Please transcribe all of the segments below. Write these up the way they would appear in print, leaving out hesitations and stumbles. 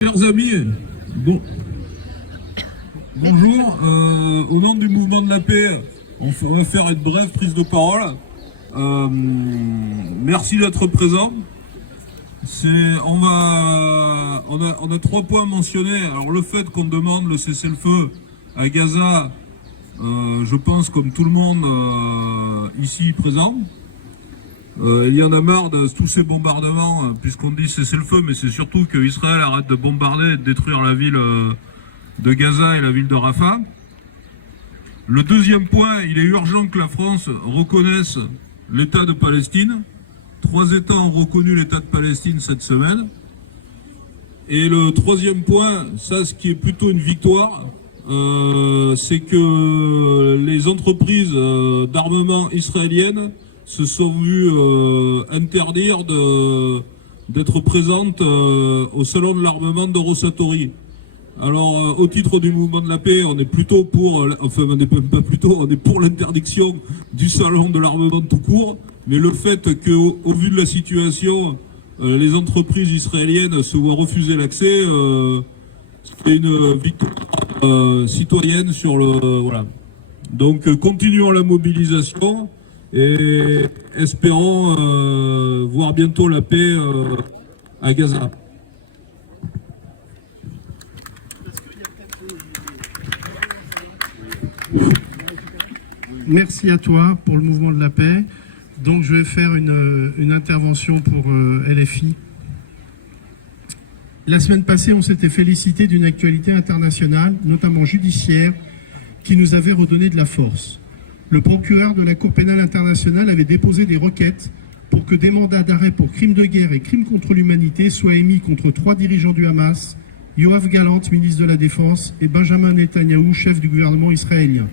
Chers amis, bonjour. Au nom du mouvement de la paix, on va faire une brève prise de parole. Merci d'être présent. On a 3 points à mentionner. Alors le fait qu'on demande le cessez-le-feu à Gaza, je pense comme tout le monde ici présent. Il y en a marre de tous ces bombardements, puisqu'on dit cessez-le-feu, mais c'est surtout qu'Israël arrête de bombarder et de détruire la ville de Gaza et la ville de Rafah. Le deuxième point, il est urgent que la France reconnaisse l'État de Palestine. 3 États ont reconnu l'État de Palestine cette semaine. Et le troisième point, ça ce qui est plutôt une victoire, c'est que les entreprises d'armement israéliennes se sont vues interdire d'être présentes au salon de l'armement d'Eurosatori. Alors, au titre du mouvement de la paix, on est plutôt pour, enfin, on n'est pas plutôt, on est pour l'interdiction du salon de l'armement tout court, mais le fait qu'au vu de la situation, les entreprises israéliennes se voient refuser l'accès, c'est une victoire citoyenne sur le, voilà. Donc, continuons la mobilisation. Et espérons voir bientôt la paix à Gaza. Merci à toi pour le mouvement de la paix. Donc je vais faire une intervention pour LFI. La semaine passée, on s'était félicité d'une actualité internationale, notamment judiciaire, qui nous avait redonné de la force. Le procureur de la Cour pénale internationale avait déposé des requêtes pour que des mandats d'arrêt pour crimes de guerre et crimes contre l'humanité soient émis contre 3 dirigeants du Hamas, Yoav Gallant, ministre de la Défense, et Benjamin Netanyahou, chef du gouvernement israélien.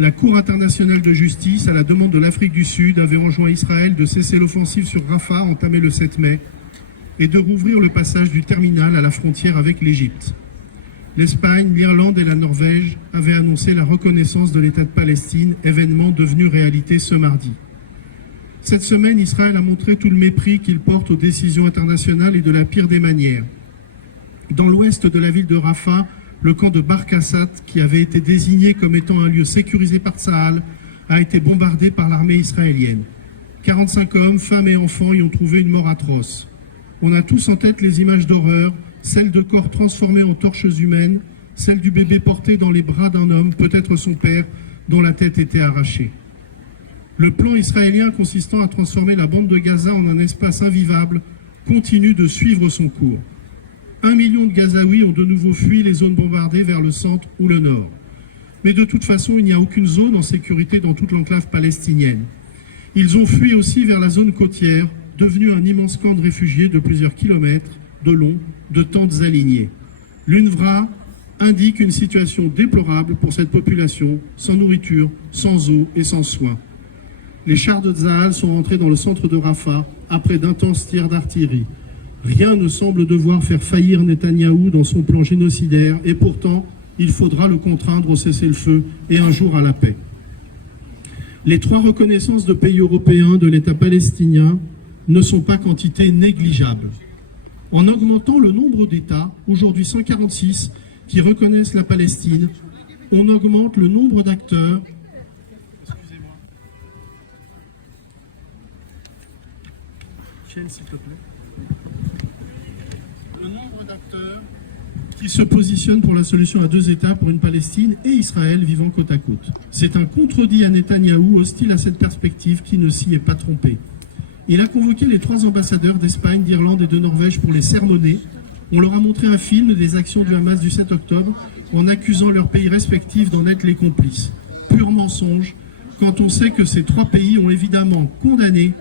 La Cour internationale de justice, à la demande de l'Afrique du Sud, avait enjoint Israël de cesser l'offensive sur Rafah, entamée le 7 mai, et de rouvrir le passage du terminal à la frontière avec l'Égypte. L'Espagne, l'Irlande et la Norvège avaient annoncé la reconnaissance de l'État de Palestine, événement devenu réalité ce mardi. Cette semaine, Israël a montré tout le mépris qu'il porte aux décisions internationales et de la pire des manières. Dans l'ouest de la ville de Rafah, le camp de Bar Kassat, qui avait été désigné comme étant un lieu sécurisé par Tsahal, a été bombardé par l'armée israélienne. 45 hommes, femmes et enfants y ont trouvé une mort atroce. On a tous en tête les images d'horreur, celle de corps transformés en torches humaines, celle du bébé porté dans les bras d'un homme, peut-être son père, dont la tête était arrachée. Le plan israélien consistant à transformer la bande de Gaza en un espace invivable continue de suivre son cours. 1 million de Gazaouis ont de nouveau fui les zones bombardées vers le centre ou le nord. Mais de toute façon, il n'y a aucune zone en sécurité dans toute l'enclave palestinienne. Ils ont fui aussi vers la zone côtière, devenue un immense camp de réfugiés de plusieurs kilomètres de long, de tentes alignées. L'UNRWA indique une situation déplorable pour cette population, sans nourriture, sans eau et sans soins. Les chars de Tsahal sont rentrés dans le centre de Rafah après d'intenses tirs d'artillerie. Rien ne semble devoir faire faillir Netanyahou dans son plan génocidaire et pourtant, il faudra le contraindre au cessez-le-feu et un jour à la paix. Les 3 reconnaissances de pays européens de l'État palestinien ne sont pas quantité négligeable. En augmentant le nombre d'États, aujourd'hui 146, qui reconnaissent la Palestine, on augmente le nombre d'acteurs. Excusez-moi. Chaîne, s'il te plaît. Le nombre d'acteurs qui se positionnent pour la solution à 2 États pour une Palestine et Israël vivant côte à côte. C'est un contredit à Netanyahou, hostile à cette perspective, qui ne s'y est pas trompé. Il a convoqué les 3 ambassadeurs d'Espagne, d'Irlande et de Norvège pour les sermonner. On leur a montré un film des actions du Hamas du 7 octobre en accusant leurs pays respectifs d'en être les complices. Pur mensonge, quand on sait que ces 3 pays ont évidemment condamné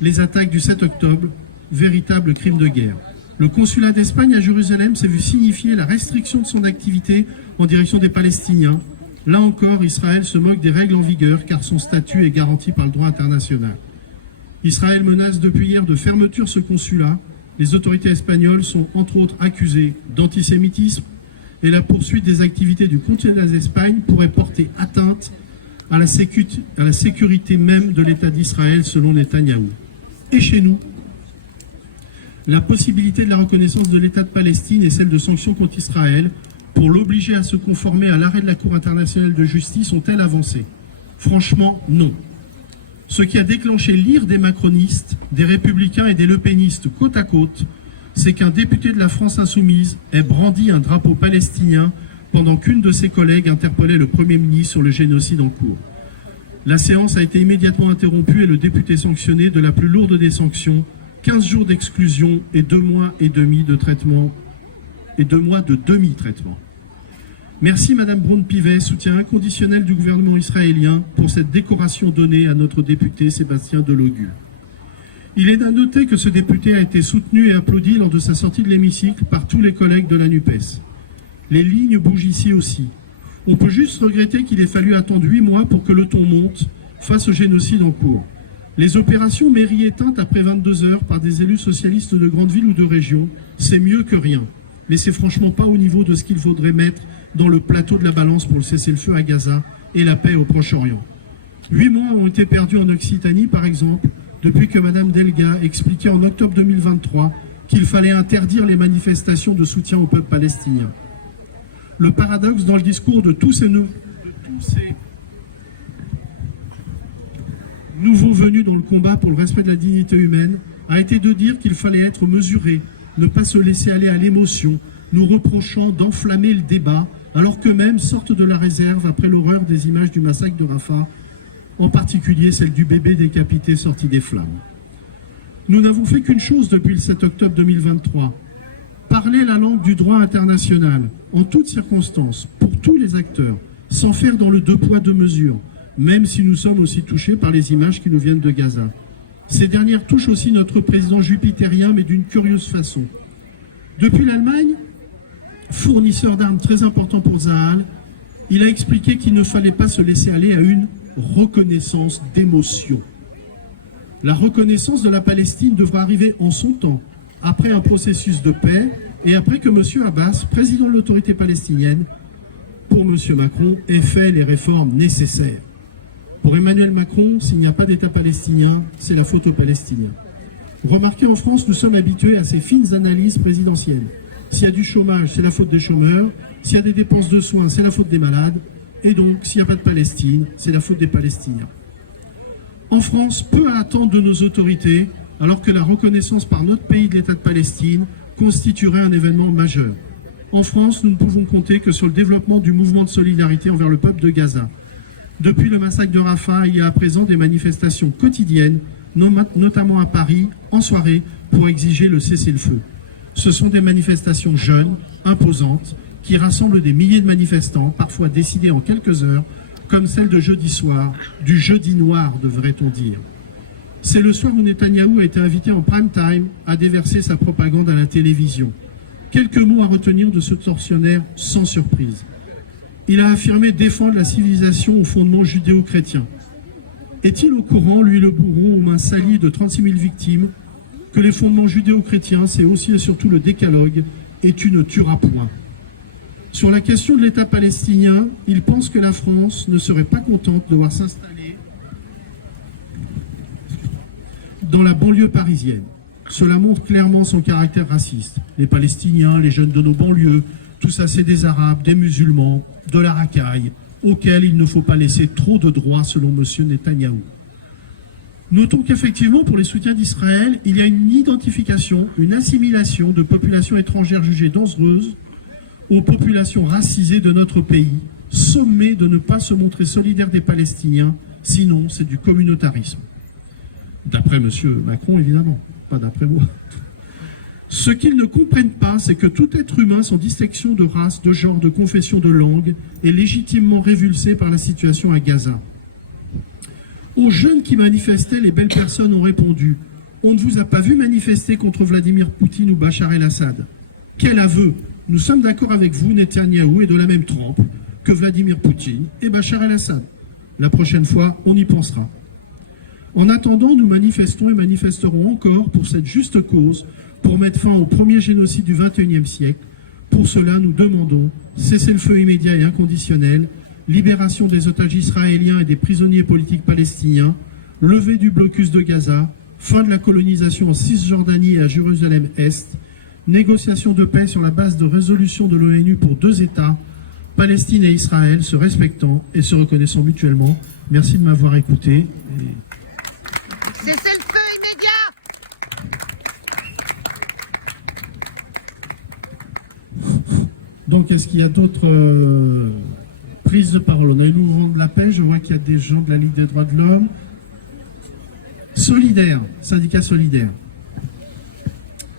les attaques du 7 octobre, véritable crime de guerre. Le consulat d'Espagne à Jérusalem s'est vu signifier la restriction de son activité en direction des Palestiniens. Là encore, Israël se moque des règles en vigueur car son statut est garanti par le droit international. Israël menace depuis hier de fermeture ce consulat. Les autorités espagnoles sont entre autres accusées d'antisémitisme et la poursuite des activités du consulat d'Espagne pourrait porter atteinte à la sécurité même de l'État d'Israël selon Netanyahou. Et chez nous, La possibilité de la reconnaissance de l'État de Palestine et celle de sanctions contre Israël pour l'obliger à se conformer à l'arrêt de la Cour internationale de justice ont-elles avancé? Franchement, non. Ce qui a déclenché l'ire des macronistes, des républicains et des lepénistes côte à côte, c'est qu'un député de la France insoumise ait brandi un drapeau palestinien pendant qu'une de ses collègues interpellait le Premier ministre sur le génocide en cours. La séance a été immédiatement interrompue et le député sanctionné de la plus lourde des sanctions, 15 jours d'exclusion et 2 mois et demi de traitement et 2 mois de demi-traitement. Merci Madame Braun-Pivet, soutien inconditionnel du gouvernement israélien pour cette décoration donnée à notre député Sébastien Delogu. Il est à noter que ce député a été soutenu et applaudi lors de sa sortie de l'hémicycle par tous les collègues de la NUPES. Les lignes bougent ici aussi. On peut juste regretter qu'il ait fallu attendre 8 mois pour que le ton monte face au génocide en cours. Les opérations mairie éteintes après 22 heures par des élus socialistes de grandes villes ou de régions, c'est mieux que rien. Mais c'est franchement pas au niveau de ce qu'il faudrait mettre dans le plateau de la balance pour le cessez-le-feu à Gaza et la paix au Proche-Orient. 8 mois ont été perdus en Occitanie, par exemple, depuis que Mme Delga expliquait en octobre 2023 qu'il fallait interdire les manifestations de soutien au peuple palestinien. Le paradoxe dans le discours de tous ces nouveaux venus dans le combat pour le respect de la dignité humaine a été de dire qu'il fallait être mesuré, ne pas se laisser aller à l'émotion, nous reprochant d'enflammer le débat, alors qu'eux-mêmes sortent de la réserve après l'horreur des images du massacre de Rafah, en particulier celle du bébé décapité sorti des flammes. Nous n'avons fait qu'une chose depuis le 7 octobre 2023, parler la langue du droit international, en toutes circonstances, pour tous les acteurs, sans faire dans le deux poids deux mesures, même si nous sommes aussi touchés par les images qui nous viennent de Gaza. Ces dernières touchent aussi notre président jupitérien, mais d'une curieuse façon. Depuis l'Allemagne, fournisseur d'armes très important pour Tsahal, il a expliqué qu'il ne fallait pas se laisser aller à une reconnaissance d'émotion. La reconnaissance de la Palestine devra arriver en son temps, après un processus de paix et après que M. Abbas, président de l'autorité palestinienne, pour M. Macron, ait fait les réformes nécessaires. Pour Emmanuel Macron, s'il n'y a pas d'État palestinien, c'est la faute aux Palestiniens. Remarquez, en France, nous sommes habitués à ces fines analyses présidentielles. S'il y a du chômage, c'est la faute des chômeurs. S'il y a des dépenses de soins, c'est la faute des malades. Et donc, s'il n'y a pas de Palestine, c'est la faute des Palestiniens. En France, peu à attendre de nos autorités, alors que la reconnaissance par notre pays de l'État de Palestine constituerait un événement majeur. En France, nous ne pouvons compter que sur le développement du mouvement de solidarité envers le peuple de Gaza. Depuis le massacre de Rafah, il y a à présent des manifestations quotidiennes, notamment à Paris, en soirée, pour exiger le cessez-le-feu. Ce sont des manifestations jeunes, imposantes, qui rassemblent des milliers de manifestants, parfois décidés en quelques heures, comme celle de jeudi soir, du jeudi noir, devrait-on dire. C'est le soir où Netanyahou a été invité en prime time à déverser sa propagande à la télévision. Quelques mots à retenir de ce tortionnaire sans surprise. Il a affirmé défendre la civilisation au fondement judéo-chrétien. Est-il au courant, lui le bourreau aux mains salies de 36 000 victimes, que les fondements judéo-chrétiens, c'est aussi et surtout le décalogue, et tu ne tueras point. Sur la question de l'État palestinien, il pense que la France ne serait pas contente de voir s'installer dans la banlieue parisienne. Cela montre clairement son caractère raciste. Les Palestiniens, les jeunes de nos banlieues, tout ça c'est des Arabes, des musulmans, de la racaille, auxquels il ne faut pas laisser trop de droits selon M. Netanyahou. Notons qu'effectivement, pour les soutiens d'Israël, il y a une identification, une assimilation de populations étrangères jugées dangereuses aux populations racisées de notre pays, sommées de ne pas se montrer solidaires des Palestiniens, sinon c'est du communautarisme. D'après M. Macron, évidemment, pas d'après moi. Ce qu'ils ne comprennent pas, c'est que tout être humain, sans distinction de race, de genre, de confession, de langue, est légitimement révulsé par la situation à Gaza. Aux jeunes qui manifestaient, les belles personnes ont répondu « On ne vous a pas vu manifester contre Vladimir Poutine ou Bachar el-Assad. Quel aveu! Nous sommes d'accord avec vous, Netanyahou, et de la même trempe que Vladimir Poutine et Bachar el-Assad. La prochaine fois, on y pensera. » En attendant, nous manifestons et manifesterons encore pour cette juste cause, pour mettre fin au premier génocide du XXIe siècle. Pour cela, nous demandons cessez-le-feu immédiat et inconditionnel, libération des otages israéliens et des prisonniers politiques palestiniens, levée du blocus de Gaza, fin de la colonisation en Cisjordanie et à Jérusalem-Est, négociation de paix sur la base de résolutions de l'ONU pour 2 États, Palestine et Israël, se respectant et se reconnaissant mutuellement. Merci de m'avoir écouté. Cessez-le-feu immédiat! Donc, est-ce qu'il y a d'autres prises de parole? On a une mouvement de la paix, je vois qu'il y a des gens de la Ligue des droits de l'homme. Solidaire, syndicat solidaire.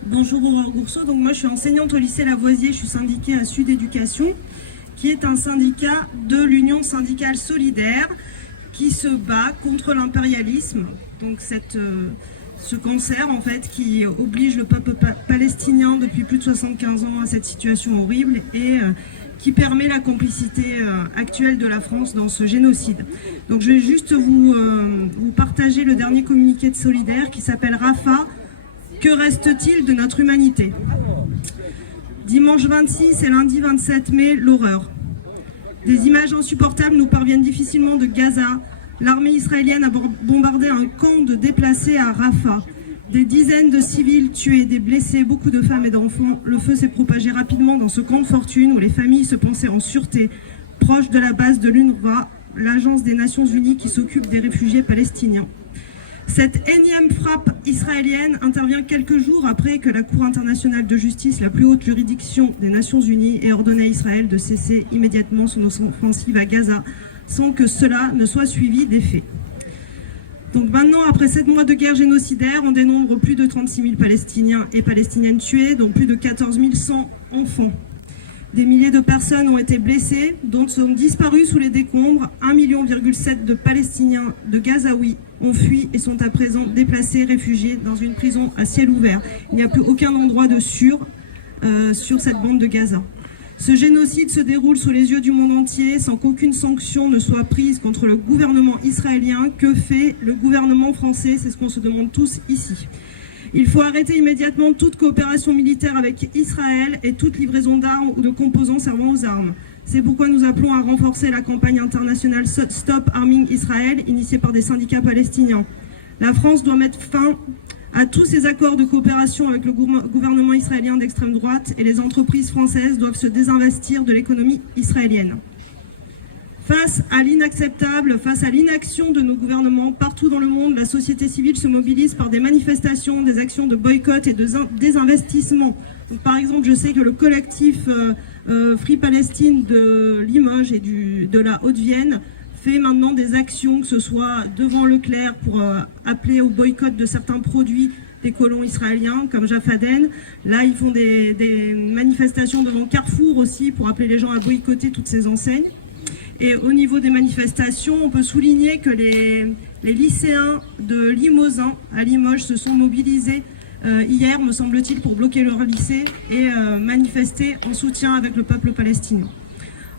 Bonjour Aurore Gourceau, donc moi je suis enseignante au lycée Lavoisier, je suis syndiquée à Sud Éducation, qui est un syndicat de l'Union syndicale solidaire qui se bat contre l'impérialisme, donc ce cancer en fait qui oblige le peuple palestinien depuis plus de 75 ans à cette situation horrible et qui permet la complicité actuelle de la France dans ce génocide. Donc je vais juste vous partager le dernier communiqué de Solidaire qui s'appelle Rafah. Que reste-t-il de notre humanité? Dimanche 26 et lundi 27 mai, l'horreur. Des images insupportables nous parviennent difficilement de Gaza. L'armée israélienne a bombardé un camp de déplacés à Rafah. Des dizaines de civils tués, des blessés, beaucoup de femmes et d'enfants. Le feu s'est propagé rapidement dans ce camp de fortune où les familles se pensaient en sûreté, proche de la base de l'UNRWA, l'agence des Nations Unies qui s'occupe des réfugiés palestiniens. Cette énième frappe israélienne intervient quelques jours après que la Cour internationale de justice, la plus haute juridiction des Nations Unies, ait ordonné à Israël de cesser immédiatement son offensive à Gaza, sans que cela ne soit suivi des faits. Donc maintenant, après 7 mois de guerre génocidaire, on dénombre plus de 36 000 Palestiniens et Palestiniennes tués, dont plus de 14 100 enfants. Des milliers de personnes ont été blessées, dont sont disparus sous les décombres. 1,7 million de Palestiniens, de Gazaouis, ont fui et sont à présent déplacés, réfugiés dans une prison à ciel ouvert. Il n'y a plus aucun endroit de sûr sur cette bande de Gaza. Ce génocide se déroule sous les yeux du monde entier sans qu'aucune sanction ne soit prise contre le gouvernement israélien. Que fait le gouvernement français? C'est ce qu'on se demande tous ici. Il faut arrêter immédiatement toute coopération militaire avec Israël et toute livraison d'armes ou de composants servant aux armes. C'est pourquoi nous appelons à renforcer la campagne internationale Stop Arming Israël, initiée par des syndicats palestiniens. La France doit mettre fin à tous ces accords de coopération avec le gouvernement israélien d'extrême droite et les entreprises françaises doivent se désinvestir de l'économie israélienne. Face à l'inacceptable, face à l'inaction de nos gouvernements, partout dans le monde, la société civile se mobilise par des manifestations, des actions de boycott et de désinvestissement. Donc, par exemple, je sais que le collectif Free Palestine de Limoges et de la Haute-Vienne fait maintenant des actions, que ce soit devant Leclerc pour appeler au boycott de certains produits des colons israéliens comme Jaffaden. Là, ils font des manifestations devant Carrefour aussi pour appeler les gens à boycotter toutes ces enseignes. Et au niveau des manifestations, on peut souligner que les lycéens de Limousin à Limoges se sont mobilisés hier, me semble-t-il, pour bloquer leur lycée et manifester en soutien avec le peuple palestinien.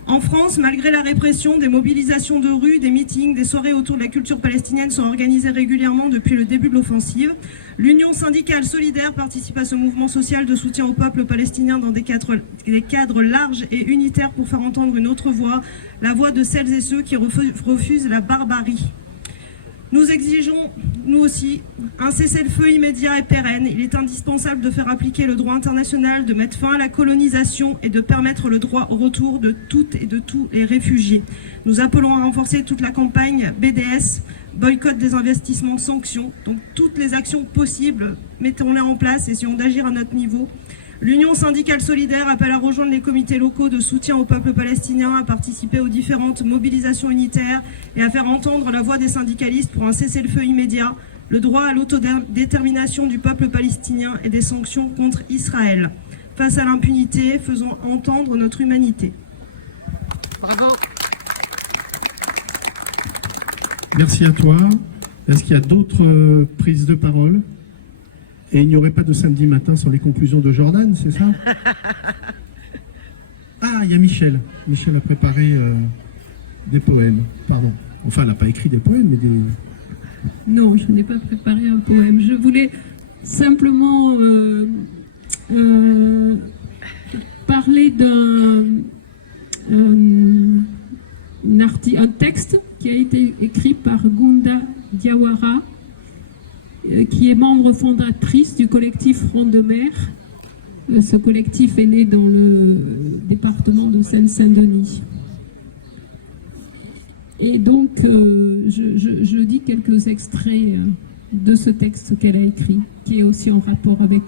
En France, malgré la répression, des mobilisations de rue, des meetings, des soirées autour de la culture palestinienne sont organisées régulièrement depuis le début de l'offensive. L'Union syndicale solidaire participe à ce mouvement social de soutien au peuple palestinien dans des cadres larges et unitaires pour faire entendre une autre voix, la voix de celles et ceux qui refusent la barbarie. Nous exigeons, nous aussi, un cessez-le-feu immédiat et pérenne. Il est indispensable de faire appliquer le droit international, de mettre fin à la colonisation et de permettre le droit au retour de toutes et de tous les réfugiés. Nous appelons à renforcer toute la campagne BDS, boycott des investissements, sanctions. Donc toutes les actions possibles, mettons-les en place et essayons d'agir à notre niveau. L'Union syndicale solidaire appelle à rejoindre les comités locaux de soutien au peuple palestinien, à participer aux différentes mobilisations unitaires et à faire entendre la voix des syndicalistes pour un cessez-le-feu immédiat, le droit à l'autodétermination du peuple palestinien et des sanctions contre Israël. Face à l'impunité, faisons entendre notre humanité. Bravo. Merci à toi. Est-ce qu'il y a d'autres prises de parole? Et il n'y aurait pas de samedi matin sans les conclusions de Jordan, c'est ça? Ah, il y a Michel. Michel a préparé des poèmes. Pardon. Enfin, elle n'a pas écrit des poèmes, mais des... Non, je n'ai pas préparé un poème. Je voulais simplement parler un texte qui a été écrit par Gunda Diawara qui est membre fondatrice du collectif Front de Mer. Ce collectif est né dans le département de Seine-Saint-Denis. Et donc, je dis quelques extraits de ce texte qu'elle a écrit, qui est aussi en rapport avec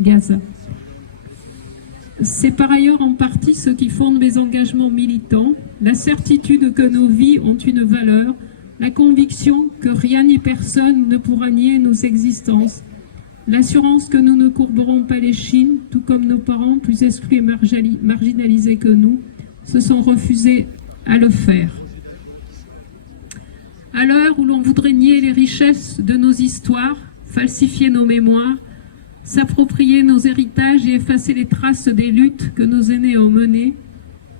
Gaza. C'est par ailleurs en partie ce qui fonde mes engagements militants, la certitude que nos vies ont une valeur, la conviction que rien ni personne ne pourra nier nos existences, l'assurance que nous ne courberons pas les chines, tout comme nos parents, plus exclus et marginalisés que nous, se sont refusés à le faire. À l'heure où l'on voudrait nier les richesses de nos histoires, falsifier nos mémoires, s'approprier nos héritages et effacer les traces des luttes que nos aînés ont menées,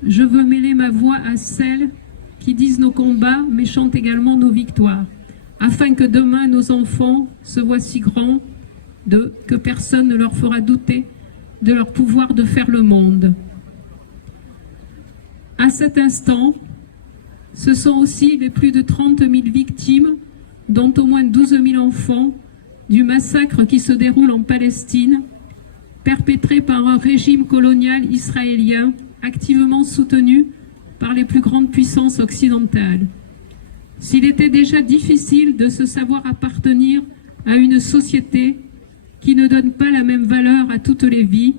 je veux mêler ma voix à celles qui disent nos combats mais chantent également nos victoires, afin que demain nos enfants se voient si grands que personne ne leur fera douter de leur pouvoir de faire le monde. À cet instant, ce sont aussi les plus de 30 000 victimes, dont au moins 12 000 enfants, du massacre qui se déroule en Palestine, perpétré par un régime colonial israélien activement soutenu par les plus grandes puissances occidentales. S'il était déjà difficile de se savoir appartenir à une société qui ne donne pas la même valeur à toutes les vies,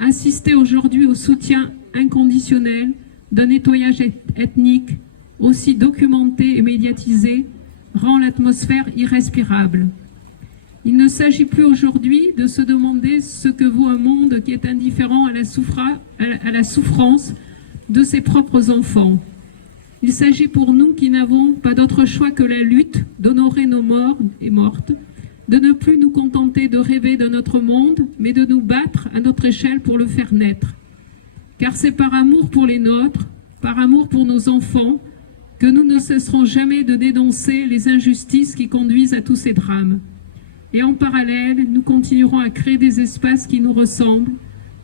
assister aujourd'hui au soutien inconditionnel d'un nettoyage ethnique aussi documenté et médiatisé rend l'atmosphère irrespirable. Il ne s'agit plus aujourd'hui de se demander ce que vaut un monde qui est indifférent à la souffrance de ses propres enfants. Il s'agit pour nous qui n'avons pas d'autre choix que la lutte d'honorer nos morts et mortes, de ne plus nous contenter de rêver d'un autre monde, mais de nous battre à notre échelle pour le faire naître. Car c'est par amour pour les nôtres, par amour pour nos enfants, que nous ne cesserons jamais de dénoncer les injustices qui conduisent à tous ces drames. Et en parallèle, nous continuerons à créer des espaces qui nous ressemblent,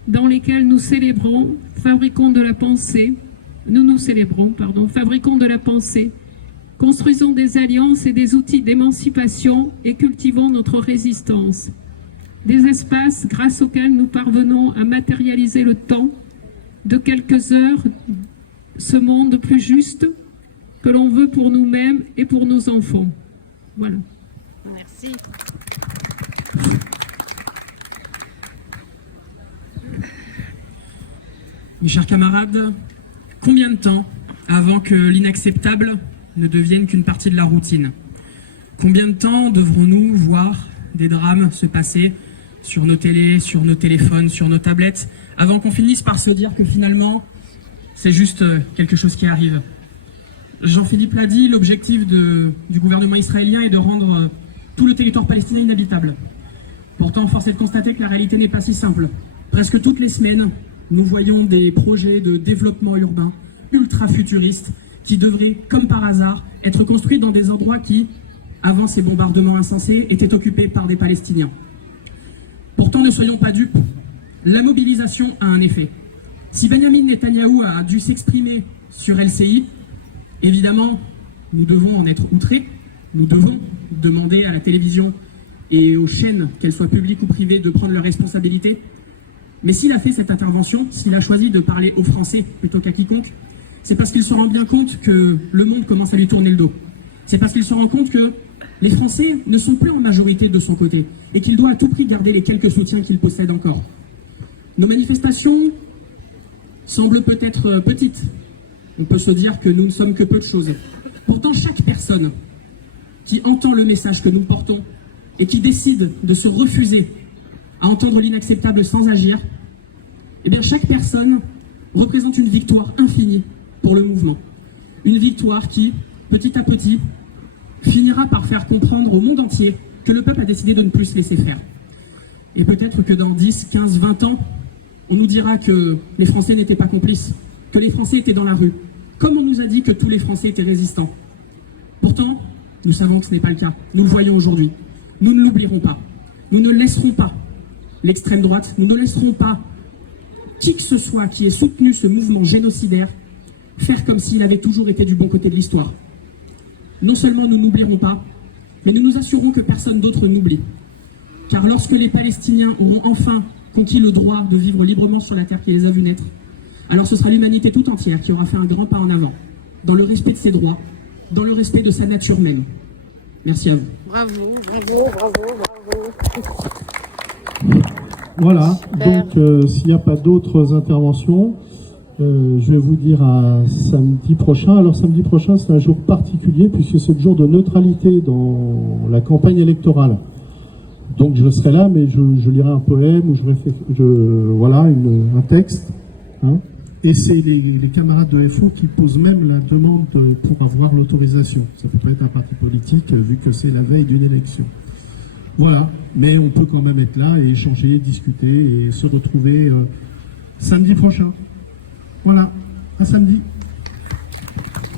dans lesquels nous célébrons, fabriquons de la pensée, fabriquons de la pensée, construisons des alliances et des outils d'émancipation et cultivons notre résistance. Des espaces grâce auxquels nous parvenons à matérialiser le temps de quelques heures, ce monde plus juste que l'on veut pour nous-mêmes et pour nos enfants. Voilà. Merci. Mes chers camarades, combien de temps avant que l'inacceptable ne devienne qu'une partie de la routine? Combien de temps devrons-nous voir des drames se passer sur nos télés, sur nos téléphones, sur nos tablettes, avant qu'on finisse par se dire que finalement, c'est juste quelque chose qui arrive? Jean-Philippe l'a dit, l'objectif du gouvernement israélien est de rendre tout le territoire palestinien inhabitable. Pourtant, force est de constater que la réalité n'est pas si simple. Presque toutes les semaines, nous voyons des projets de développement urbain ultra-futuristes qui devraient, comme par hasard, être construits dans des endroits qui, avant ces bombardements insensés, étaient occupés par des Palestiniens. Pourtant, ne soyons pas dupes, la mobilisation a un effet. Si Benyamin Netanyahou a dû s'exprimer sur LCI, évidemment, nous devons en être outrés, nous devons demander à la télévision et aux chaînes, qu'elles soient publiques ou privées, de prendre leurs responsabilités. Mais s'il a fait cette intervention, s'il a choisi de parler aux Français plutôt qu'à quiconque, c'est parce qu'il se rend bien compte que le monde commence à lui tourner le dos. C'est parce qu'il se rend compte que les Français ne sont plus en majorité de son côté et qu'il doit à tout prix garder les quelques soutiens qu'il possède encore. Nos manifestations semblent peut-être petites. On peut se dire que nous ne sommes que peu de choses. Pourtant, chaque personne qui entend le message que nous portons et qui décide de se refuser à entendre l'inacceptable sans agir, eh bien chaque personne représente une victoire infinie pour le mouvement. Une victoire qui, petit à petit, finira par faire comprendre au monde entier que le peuple a décidé de ne plus se laisser faire. Et peut-être que dans 10, 15, 20 ans, on nous dira que les Français n'étaient pas complices, que les Français étaient dans la rue, comme on nous a dit que tous les Français étaient résistants. Pourtant, nous savons que ce n'est pas le cas. Nous le voyons aujourd'hui. Nous ne l'oublierons pas. Nous ne laisserons pas l'extrême droite, nous ne laisserons pas qui que ce soit qui ait soutenu ce mouvement génocidaire faire comme s'il avait toujours été du bon côté de l'histoire. Non seulement nous n'oublierons pas, Mais nous nous assurons que personne d'autre n'oublie. Car lorsque les Palestiniens auront enfin conquis le droit de vivre librement sur la terre qui les a vus naître, alors ce sera l'humanité tout entière qui aura fait un grand pas en avant, dans le respect de ses droits, dans le respect de sa nature même. Merci à vous. Bravo, bravo, bravo, bravo. Voilà, donc s'il n'y a pas d'autres interventions, je vais vous dire à samedi prochain. Alors samedi prochain, c'est un jour particulier puisque c'est le jour de neutralité dans la campagne électorale. Donc je serai là, mais je lirai un poème ou voilà, un texte. Hein. Et c'est les camarades de FO qui posent même la demande pour avoir l'autorisation. Ça peut pas être un parti politique vu que c'est la veille d'une élection. Voilà, mais on peut quand même être là et échanger, discuter et se retrouver samedi prochain. Voilà, à samedi.